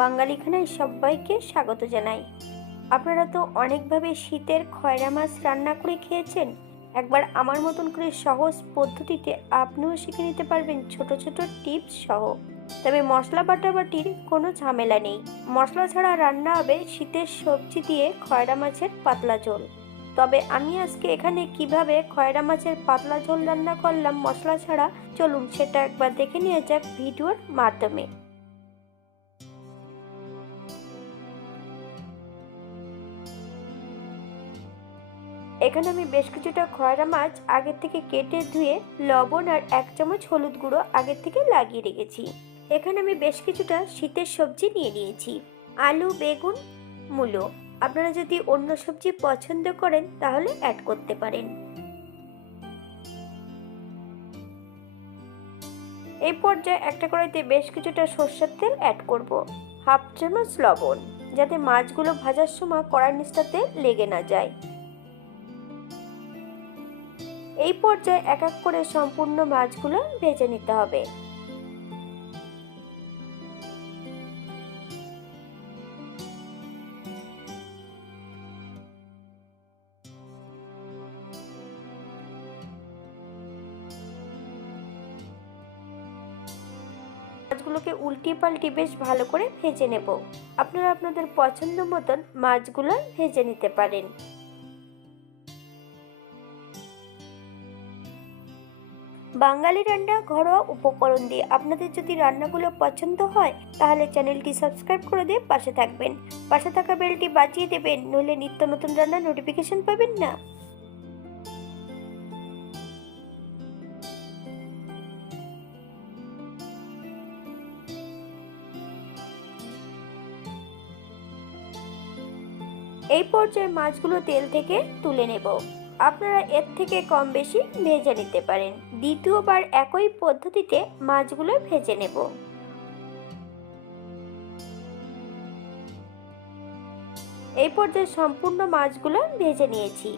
বাঙালিখানায় সবাইকে স্বাগত জানাই। আপনারা তো অনেকভাবে শীতের খয়রা মাছ রান্না করে খেয়েছেন। একবার আমার মতন করে সহজ পদ্ধতিতে আপনিও শিখে নিতে পারবেন ছোট ছোট টিপস সহ। তবে মশলা বাটাবাটির কোনো ঝামেলা নেই। মশলা ছাড়া রান্না হবে শীতের সবজি দিয়ে খয়রা মাছের পাতলা ঝোল। তবে আমি আজকে এখানে কীভাবে খয়রা মাছের পাতলা ঝোল রান্না করলাম মশলা ছাড়া, চলুন সেটা একবার দেখে নিয়ে যাক ভিডিওর মাধ্যমে। এখানে আমি বেশ কিছুটা খয়রা মাছ আগের থেকে কেটে ধুয়ে, লবণ আর এক চামচ হলুদ গুঁড়ো আগের থেকে লাগিয়ে রেখেছি। এখানে আমি বেশ কিছুটা শীতের সবজি নিয়ে নিয়েছি। আলু, বেগুন, মূলো। আপনারা যদি অন্য সবজি পছন্দ করেন, তাহলে অ্যাড করতে পারেন। এই পর্যায়ে একটা কড়াইতে বেশ কিছুটা সর্ষের তেল অ্যাড করব। হাফ চামচ লবণ, যাতে মাছগুলো ভাজার সময় কড়াইয়ের নিচটাতে লেগে না যায়। এই পর্যায়ে এক এক করে সম্পূর্ণ মাছগুলো ভেজে নিতে হবে। মাছগুলোকে উল্টিয়ে পাল্টি বেশ ভালো করে ভেজে নেব। আপনারা আপনাদের পছন্দ মতন মাছগুলো ভেজে নিতে পারেন। বাঙালি রান্না ঘরোয়া উপকরণ দিয়ে আপনাদের যদি রান্নাগুলো পছন্দ হয়, তাহলে চ্যানেলটি সাবস্ক্রাইব করে দিয়ে পাশে থাকবেন। পাশে থাকা বেলটি বাজিয়ে দেবেন, নইলে নিত্য নতুন রান্নার নোটিফিকেশন পাবেন না। এই পর্যায়ে মাছগুলো তেল থেকে তুলে নেব। আপনারা এর থেকে কম বেশি ভেজে নিতে পারেন। দ্বিতীয়বার একই পদ্ধতিতে মাছগুলো ভেজে নেব। এই পর্যায়ে সম্পূর্ণ মাছগুলো ভেজে নিয়েছি।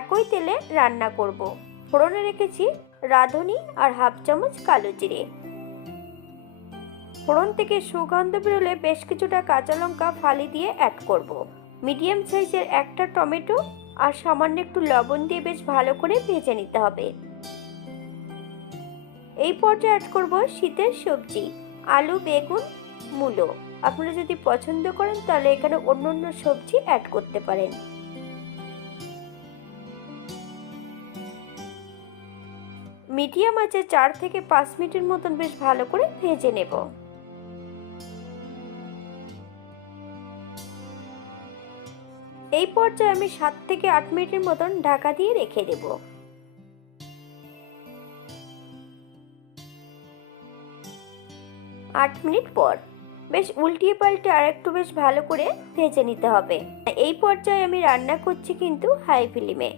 একই তেলে রান্না করব। ফোড়নে রেখেছি রাঁধুনি আর হাফ চামচ কালো জিরে। ফোড়ন থেকে সুগন্ধ বেরোলে বেশ কিছুটা কাঁচা লঙ্কা ফালি দিয়ে অ্যাড করব। মিডিয়াম সাইজের একটা টমেটো আর সামান্য একটু লবণ দিয়ে বেশ ভালো করে ভেজে নিতে হবে। এই পর্যায়ে অ্যাড করব শীতের সবজি, আলু, বেগুন, মূলো। আপনারা যদি পছন্দ করেন তাহলে এখানে অন্য অন্য সবজি অ্যাড করতে পারেন। মিডিয়াম আছে চার থেকে পাঁচ মিনিটের মতন বেশ ভালো করে ভেজে নেব। এই পর্যায়ে আমি সাত থেকে আট মিনিটের মতন ঢাকা দিয়ে রেখে দেব। আট মিনিট পর। বেশ উল্টিয়ে পাল্টে আর একটু বেশ ভালো করে ভেজে নিতে হবে। এই পর্যায়ে আমি রান্না করছি কিন্তু হাই ফ্লেমে।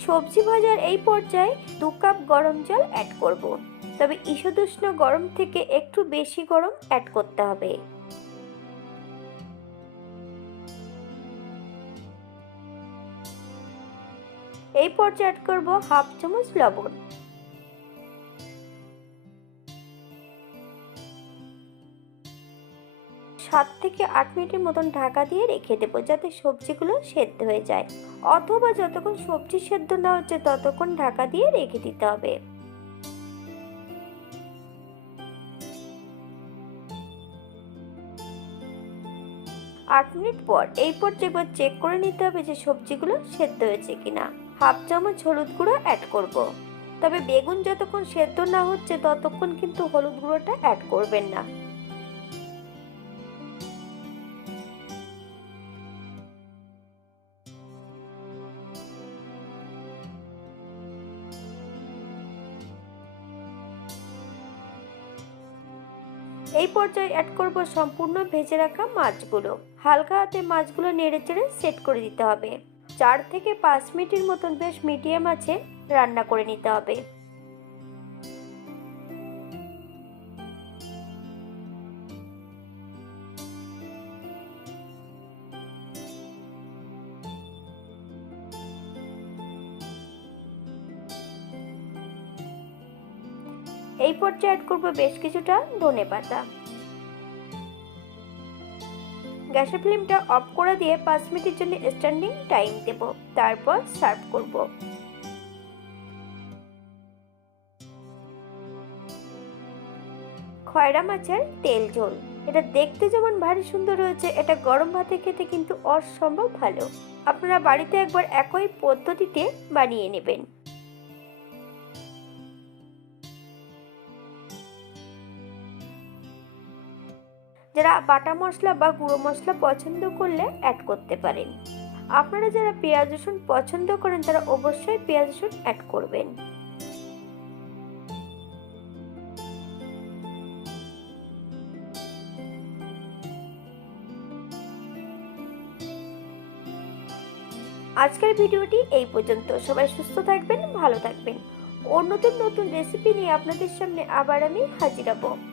সবজি ভাজার এই পর্যায়ে দু কাপ গরম জল অ্যাড করব। তবে ঈশদুষ্ণ গরম থেকে একটু বেশি গরম অ্যাড করতে হবে এই পর্যায়ে অ্যাড করব হাফ চামচ লবণ সাত থেকে আট মিনিটের মতন ঢাকা দিয়ে রেখে দেবো যাতে সবজিগুলো সেদ্ধ হয়ে যায়। অথবা যতক্ষণ সবজি সেদ্ধ না হচ্ছে ততক্ষণ ঢাকা দিয়ে রেখে দিতে হবে। আট মিনিট পর এই পর্যায়ে চেক করে নিতে হবে যে সবজিগুলো সেদ্ধ হয়েছে কিনা। হাফ চামচ হলুদ গুঁড়ো অ্যাড করব। তবে বেগুন যতক্ষণ সেদ্ধ না হচ্ছে ততক্ষণ কিন্তু হলুদ গুঁড়োটা অ্যাড করবেন না। এই পর্যায়ে অ্যাড করব সম্পূর্ণ ভেজে রাখা মাছগুলো। হালকা হাতে মাছগুলো নেড়ে চেড়ে সেট করে দিতে হবে। চার থেকে পাঁচ মিনিটের মতন বেশ মিডিয়াম আছে, রান্না করে নিতে হবে। এই পর্যায়ে অ্যাড করব বেশ কিছুটা ধনে পাতা। গ্যাসের ফ্লেমটা অফ করে দিয়ে পাঁচ মিনিটের জন্য স্ট্যান্ডিং টাইম দেব, তারপর সার্ভ করব। খয়রা মাছের তেল ঝোল। এটা দেখতে যেমন ভারী সুন্দর হয়েছে, এটা গরম ভাতে খেতে কিন্তু অসম্ভব ভালো। আপনারা বাড়িতে একবার একই পদ্ধতিতে বানিয়ে নেবেন। যারা বাটা মশলা বা গুঁড়ো মশলা পছন্দ করলে অ্যাড করতে পারেন। আপনারা যারা পেঁয়াজ রসুন পছন্দ করেন, তারা অবশ্যই পেঁয়াজ রসুন অ্যাড করবেন। আজকের ভিডিওটি এই পর্যন্ত। সবাই সুস্থ থাকবেন, ভালো থাকবেন। নতুন নতুন রেসিপি নিয়ে আপনাদের সামনে আবার আমি হাজির হব।